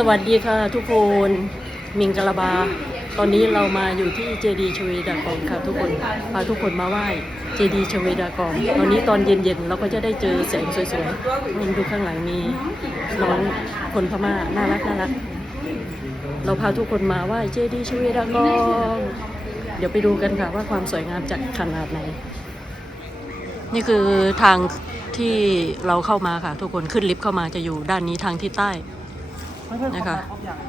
สวัสดีค่ะทุกคนมิงกะลาบา ตอนนี้เรามาอยู่ที่เจดีชเวดากองค่ะทุกคนพาทุกคนมาไหว้เจดีชเวดากองตอนนี้ตอนเย็นๆเราก็จะได้เจอแสงสวยๆมันดูข้างหลังมีน้องคนพม่าน่ารักน่ารักเราพาทุกคนมาไหว้เจดีชเวดากองเดี๋ยวไปดูกันค่ะว่าความสวยงามจะขนาดไหน นี่คือทางที่เราเข้ามาค่ะ ทุกคนขึ้นลิฟต์เข้ามาจะอยู่ด้านนี้ทางทิศใต้ นะคะ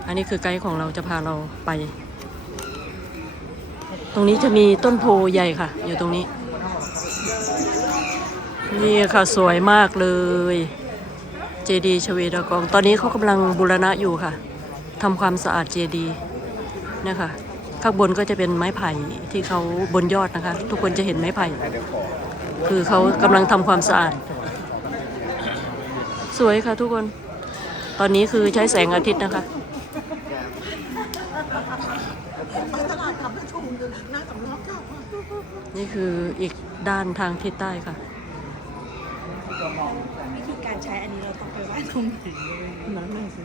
อันนี้คือไกด์ของเราจะพาเราไป ตรงนี้จะมีต้นโพใหญ่ค่ะ อยู่ตรงนี้ นี่ค่ะสวยมากเลยเจดีย์ชเวดากอง ตอนนี้เขากำลังบูรณะอยู่ค่ะทำความสะอาดเจดีย์นะคะข้างบนก็จะเป็นไม้ไผ่ที่เขาบนยอดนะคะ ทุกคนจะเห็นไม้ไผ่ คือเขากำลังทำความสะอาด สวยค่ะทุกคน ตอนนี้คือใช้แสงอาทิตย์นะคะ นี่คืออีกด้านทางทิศใต้ค่ะ วิธีการใช้อันนี้เราต้องไปไหว้ตรงไหนนั่นน่ะสิ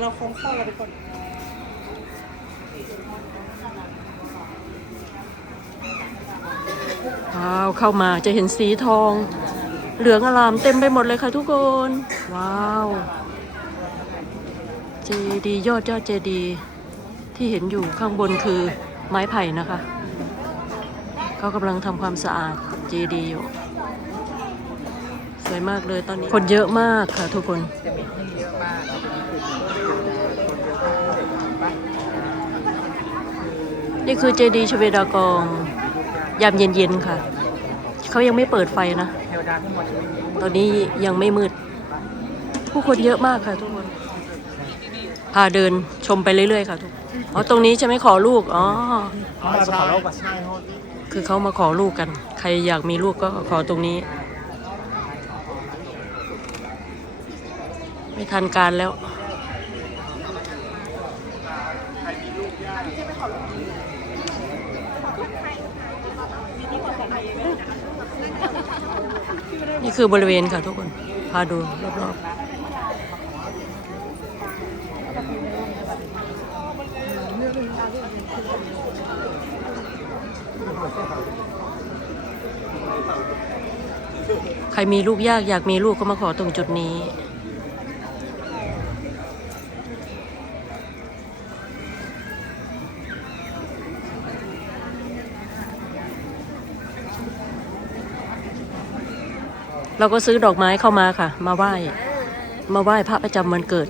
เราคงเข้าเราไปก่อนว้าว เข้ามาจะเห็นสีทอง เหลืองอลามเต็มไปหมดเลยค่ะทุกคน ว้าวเจดียอดยอดเจดีที่เห็นอยู่ข้างบนคือไม้ไผ่นะคะเขากำลังทำความสะอาดเจดีย์อยู่สวยมากเลยตอนนี้คนเยอะมากค่ะทุกคนนี่คือเจดีย์ชเวดากอง ยามเย็นๆค่ะ เขายังไม่เปิดไฟนะ ตอนนี้ยังไม่มืด ผู้คนเยอะมากค่ะทุกคน พาเดินชมไปเรื่อย ๆ ค่ะทุกอ๋อตรงนี้ใช่ไหมขอลูก อ๋อมาขอเรากับใช่ฮอดคือเขามาขอลูกกัน ใครอยากมีลูกก็ขอตรงนี้ ไม่ทันการแล้ว นี่คือบริเวณค่ะทุกคน พาดูรอบๆ ใครมีลูกยากอยากมีลูกก็มาขอตรงจุดนี้ เราก็ซื้อดอกไม้เข้ามาค่ะ มาไหว้ มาไหว้พระประจำวันเกิด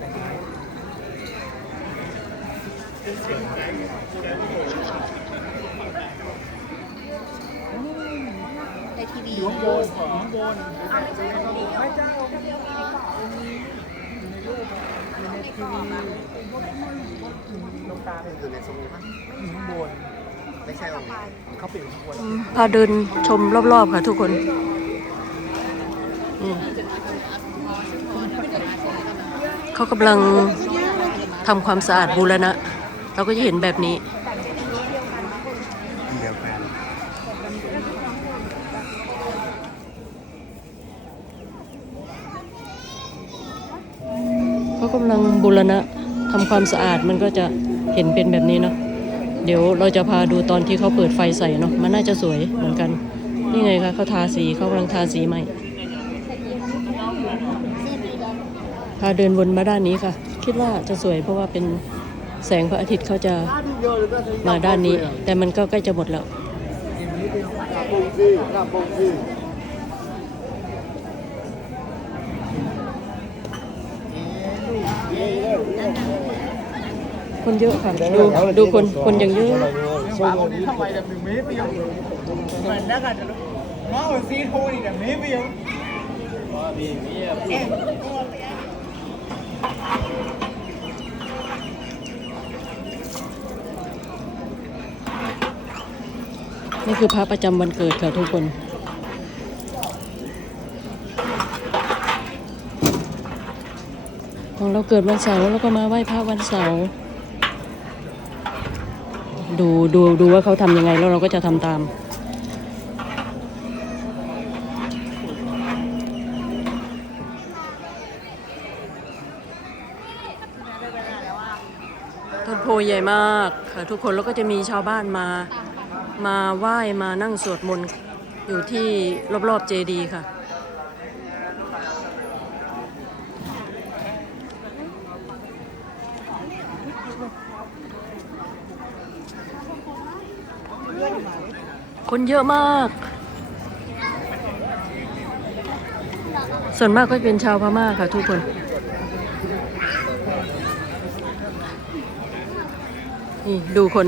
ในทีวีโบนของโบนไม่ใช่ของเดียวไม่ใช่ของเดียวลงตาเป็นอยู่ในสมุดมั้งข้างบนไม่ใช่ของเขาปิดข้างบนพาเดินชมรอบๆค่ะทุกคนนี่ เขากำลังทำความสะอาดบูรณะ เราก็จะเห็นแบบนี้ เดียวกันเขากำลังบูรณะทำความสะอาดมันก็จะเห็นเป็นแบบนี้เนาะเดี๋ยวเราจะพาดูตอนที่เขาเปิดไฟใส่เนาะมันน่าจะสวยเหมือนกัน นี่ไงคะเขาทาสีเขากำลังทาสีใหม่ พาเดินวนมาด้านนี้ค่ะ คิดว่าจะสวยเพราะว่าเป็นแสงพระอาทิตย์เขาจะมาด้านนี้ แต่มันก็ใกล้จะหมดแล้วคนเยอะค่ะดูดูคนคนยังเยอะมแบบนี้ไม่เยวมันน่าจะน้องซีโทนี่แบบนี้เปรี้ยว นี่คือพระประจำวันเกิดค่ะทุกคนของเราเกิดวันเสาร์แล้วก็มาไหว้พระวันเสาร์ดูดูดูว่าเขาทำยังไงแล้วเราก็จะทำตาม ต้นโพใหญ่มากค่ะทุกคนแล้วก็จะมีชาวบ้านมา มาไหว้มานั่งสวดมนต์อยู่ที่รอบๆเจดีย์ค่ะ คนเยอะมาก ส่วนมากก็เป็นชาวพม่าค่ะทุกคน นี่ดูคน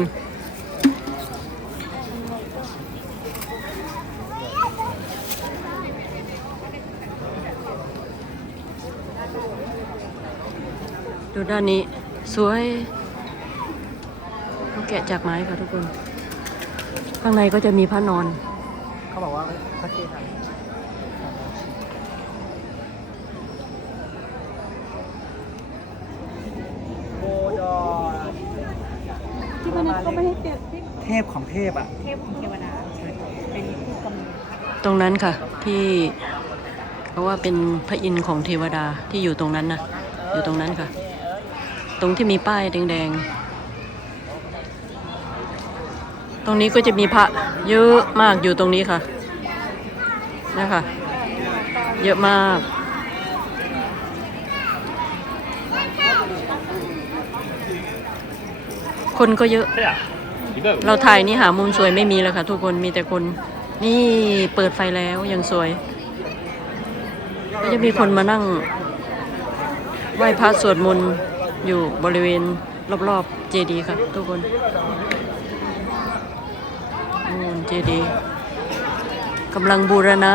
ดูด้านนี้ สวยเขาแกะจากไม้ค่ะทุกคน ข้างในก็จะมีพระนอน เขาบอกว่าพระเกศโบดอที่วันนั้นเขาไม่ให้เปรียบเทียบเทพของเทพอะ เทพของเทวดาเป็นผู้กำเนิดตรงนั้นค่ะ ที่เขาว่าเป็นพระอินทร์ของเทวดาที่อยู่ตรงนั้นนะอยู่ตรงนั้นค่ะ ตรงที่มีป้ายแดงๆ ตรงนี้ก็จะมีพระเยอะมากอยู่ตรงนี้ค่ะ นะคะ เยอะมาก คนก็เยอะ เราถ่ายนี่หามุมสวยไม่มีแล้วค่ะ ทุกคนมีแต่คน นี่เปิดไฟแล้วยังสวย ก็จะมีคนมานั่งไหว้พระสวดมนต์ อยู่บริเวณรอบๆเจดีค่ะทุกคนนู่นเจดีกำลังบูรณะ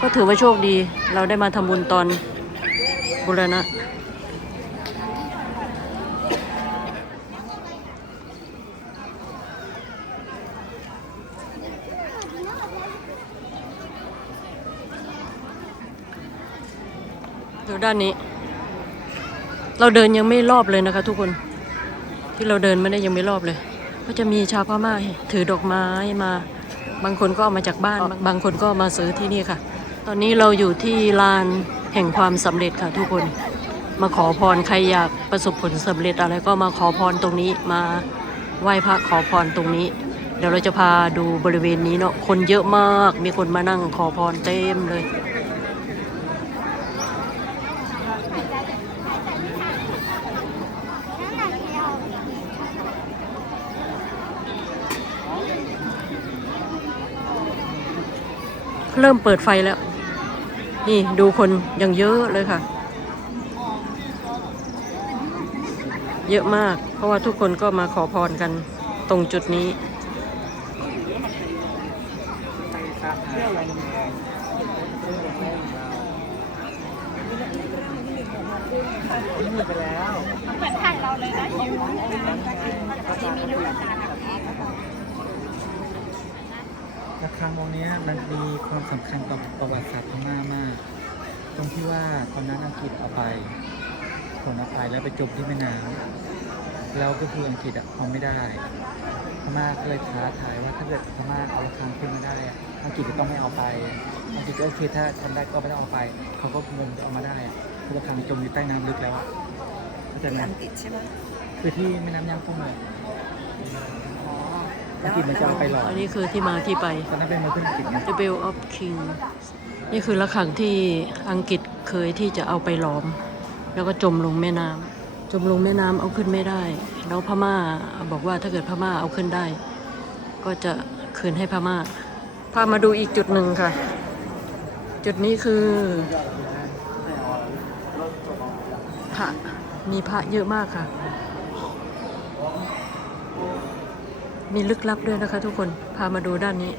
ก็ถือว่าโชคดี เราได้มาทำบุญตอนบูรณะดูด้านนี้ เราเดินยังไม่รอบเลยนะคะ ทุกคนที่เราเดินไม่ได้ยังไม่รอบเลย ก็จะมีชาวพม่าถือดอกไม้มา บางคนก็เอามาจากบ้าน บางบางคนก็มาซื้อที่นี่ค่ะ ตอนนี้เราอยู่ที่ลานแห่งความสำเร็จค่ะ ทุกคน มาขอพรใครอยากประสบผลสำเร็จอะไรก็มาขอพรตรงนี้มาไหว้พระขอพรตรงนี้ เดี๋ยวเราจะพาดูบริเวณนี้เนาะคนเยอะมากมีคนมานั่งขอพรเต็มเลย เริ่มเปิดไฟแล้ว นี่ดูคนยังเยอะเลยค่ะ เยอะมาก เพราะว่าทุกคนก็มาขอพรกันตรงจุดนี้ เหมือนถ่ายเราเลยนะยิ้มจะมีลูกตาหนักเอง ระฆังวงเนี้ยมันมีความสำคัญต่อประวัติศาสตร์พม่ามาก ตรงที่ว่าตอนนั้นอังกฤษเอาไปขนเอาไปแล้วไปจมที่แม่น้ำแล้วก็คืออังกฤษอะเอาไม่ได้ พม่าก็เลยท้าทายว่าถ้าเกิดพม่าเอาระฆังขึ้นมาได้อะอังกฤษจะต้องไม่เอาไปอังกฤษก็โอเคถ้าทำได้ก็ไม่ต้องเอาไป เขาก็งงจะเอามาได้อะคือระฆังจมอยู่ใต้น้ำลึกแล้วอะเข้าใจไหมอังกฤษใช่ไหมคือที่แม่น้ำยางกุ้งเลย อังกฤษมันจะเอาไปหลอกอันนี้คือที่มาที่ไป ตอนนั้นเป็นมือขึ้นอังกฤษไง The Bell of King นี่คือระฆังที่อังกฤษเคยที่จะเอาไปหลอม แล้วก็จมลงแม่น้ำจมลงแม่น้ำเอาขึ้นไม่ได้ แล้วพม่าบอกว่าถ้าเกิดพม่าเอาขึ้นได้ ก็จะคืนให้พม่า พามาดูอีกจุดหนึ่งค่ะ จุดนี้คือพระมีพระเยอะมากค่ะ มีลึกลับด้วยนะคะทุกคน พามาดูด้านนี้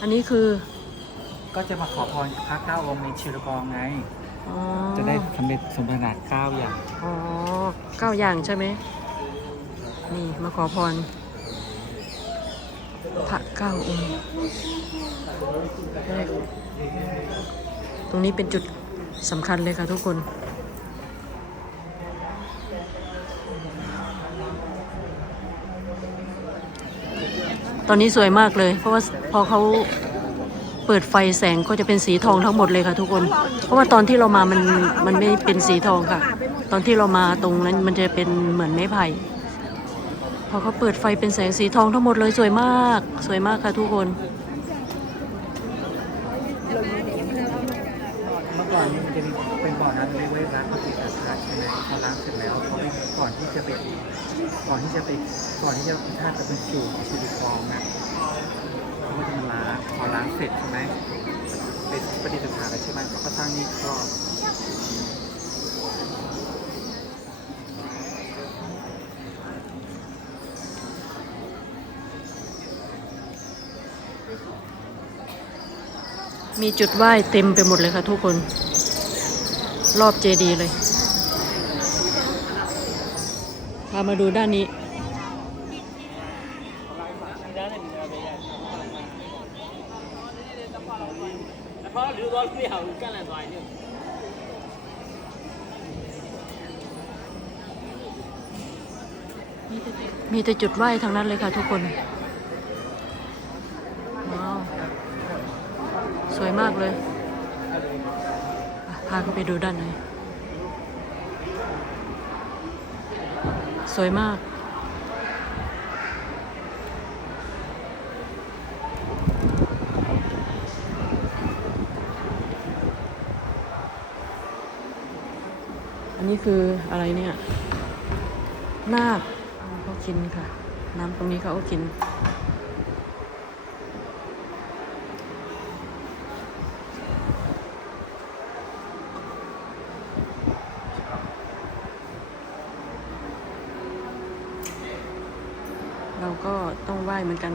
อันนี้คือ ก็จะมาขอพรพระเก้าองค์ในชิรกองไง อ๋อจะได้สำเร็จสมปรารถนาเก้าอย่าง อ๋อเก้าอย่างใช่ไหม นี่มาขอพรพระเก้าองค์ ตรงนี้เป็นจุด สำคัญเลยค่ะทุกคน ตอนนี้สวยมากเลย เพราะว่าพอเขาเปิดไฟแสงก็จะเป็นสีทองทั้งหมดเลยค่ะทุกคน เพราะว่าตอนที่เรามามันมันไม่เป็นสีทองค่ะ ตอนที่เรามาตรงนั้นมันจะเป็นเหมือนไม้ไผ่พอเขาเปิดไฟเป็นแสงสีทองทั้งหมดเลยสวยมาก สวยมากค่ะทุกคน เมื่อก่อนนี้มันจะมีเป็นบ่อน้ำเล็กไว้ล้างพลาสติกอาคาใช่ไหมพอล้างเสร็จแล้วเขาไม่ก่อนที่จะไปก่อนที่จะไปก่อนที่จะถ้าจะเป็นสูบซิลิคองนะเขาก็จะมาล้างพอล้างเสร็จใช่ไหมเป็นประดิษฐานแล้วใช่ไหมเขาก็ตั้งนี่ครอบมีจุดไหว้เต็มไปหมดเลยค่ะทุกคน รอบเจดีย์เลย พามาดูด้านนี้ มีแต่จุดไหว้ทั้งนั้นเลยค่ะทุกคน ว้าว สวยมากเลย พาเขาไปดูด้านใน สวยมาก อันนี้คืออะไรเนี่ย นาคเขากินค่ะ น้ำตรงนี้เขาก็กิน เราก็ต้องไหว้เห มือนกัน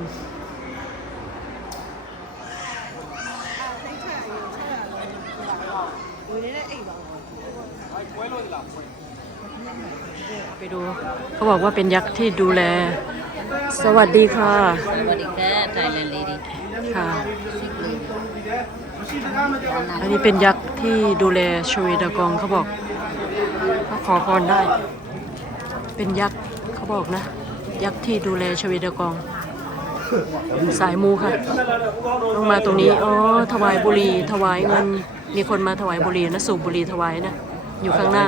ไปดู เขาบอกว่าเป็นยักษ์ที่ดูแล สวัสดีค่ะ สวัสดีค่ะไทยแลนด์เลดี้ค่ะ อันนี้เป็นยักษ์ที่ดูแลชเวดากองเขาบอกเขาขอพรได้ เป็นยักษ์เขาบอกนะ ยักษ์ที่ดูแลชเวดากอง สายมูค่ะลงมาตรงนี้ อ๋อ ถวายบุรี ถวายเงิน มีคนมาถวายบุรีนะ สูบบุรีถวายนะ อยู่ข้างหน้า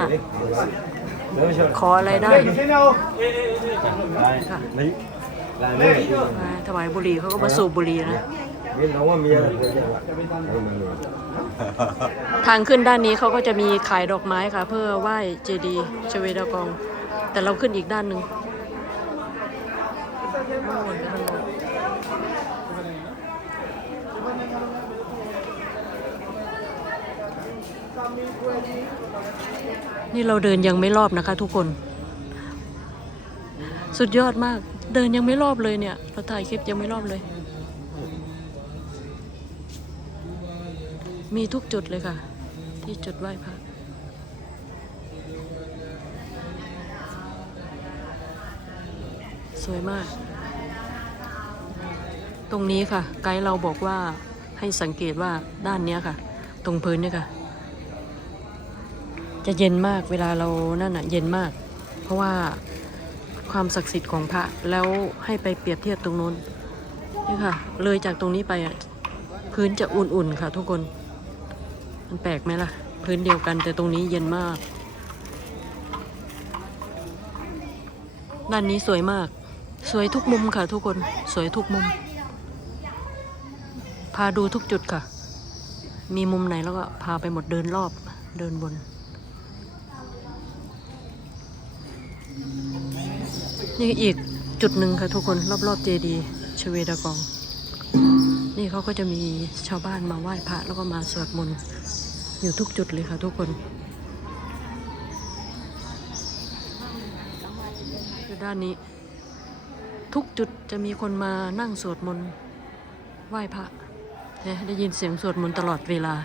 ขออะไรได้ค่ะมาถวายบุรีเขาก็มาสูบบุรีนะ ทางขึ้นด้านนี้เขาก็จะมีขายดอกไม้ค่ะ เพื่อไหว้เจดีย์ชเวดากอง แต่เราขึ้นอีกด้านหนึ่งข้างบนกับข้างบน นี่เราเดินยังไม่รอบนะคะ ทุกคน สุดยอดมาก เดินยังไม่รอบเลยเนี่ย เราถ่ายคลิปยังไม่รอบเลย มีทุกจุดเลยค่ะ ที่จุดไหว้พระสวยมาก ตรงนี้ค่ะ ไกด์เราบอกว่าให้สังเกตว่าด้านนี้ค่ะ ตรงพื้นเนี่ยค่ะ จะเย็นมากเวลาเรานั่นอะเย็นมาก เพราะว่าความศักดิ์สิทธิ์ของพระแล้วให้ไปเปรียบเทียบตรงนู้นนี่ค่ะ เลยจากตรงนี้ไปอะพื้นจะอุ่นๆค่ะ ทุกคน มันแปลกไหมล่ะ พื้นเดียวกันแต่ตรงนี้เย็นมากด้านนี้สวยมาก สวยทุกมุมค่ะ ทุกคนสวยทุกมุม พาดูทุกจุดค่ะ มีมุมไหนแล้วก็พาไปหมดเดินรอบเดินบน นี่อีกจุดหนึ่งค่ะทุกคนรอบๆเจดีชเวดากอง นี่เขาก็จะมีชาวบ้านมาไหว้พระแล้วก็มาสวดมนต์อยู่ทุกจุดเลยค่ะทุกคนคือด้านนี้ ทุกจุดจะมีคนมานั่งสวดมนต์ไหว้พระนะได้ยินเสียงสวดมนต์ตลอดเวลา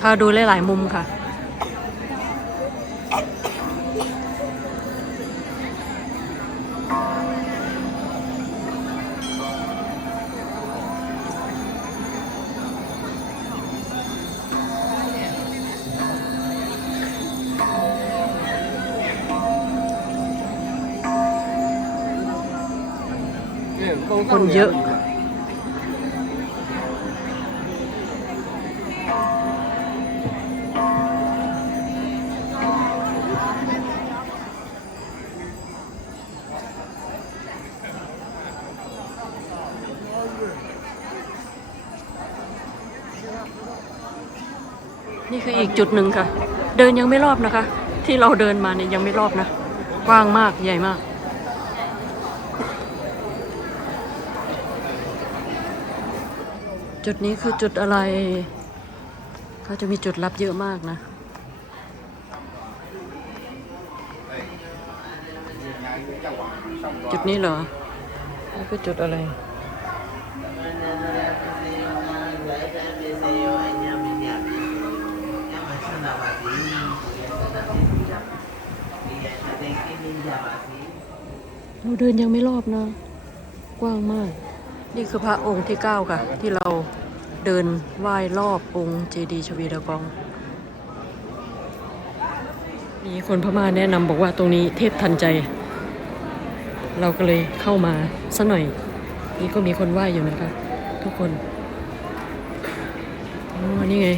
พาดูหลายๆมุมค่ะ คนเยอะ นี่คืออีกจุดหนึ่งค่ะ เดินยังไม่รอบนะคะ ที่เราเดินมาเนี่ยยังไม่รอบนะ กว้างมากใหญ่มาก จุดนี้คือจุดอะไรเขาจะมีจุดลับเยอะมากนะจุดนี้เหรอนี่คือจุดอะไร เราเดินยังไม่รอบนะ กว้างมาก นี่คือพระองค์ที่เก้าค่ะ ที่เราเดินไหว้รอบองค์เจดีย์ชวีดากอง มีคนพม่าแนะนำบอกว่าตรงนี้เทพทันใจ เราก็เลยเข้ามาสัหน่อย นี่ก็มีคนไหว้อยู่นะคะ ทุกคนอ๋อนี่ไง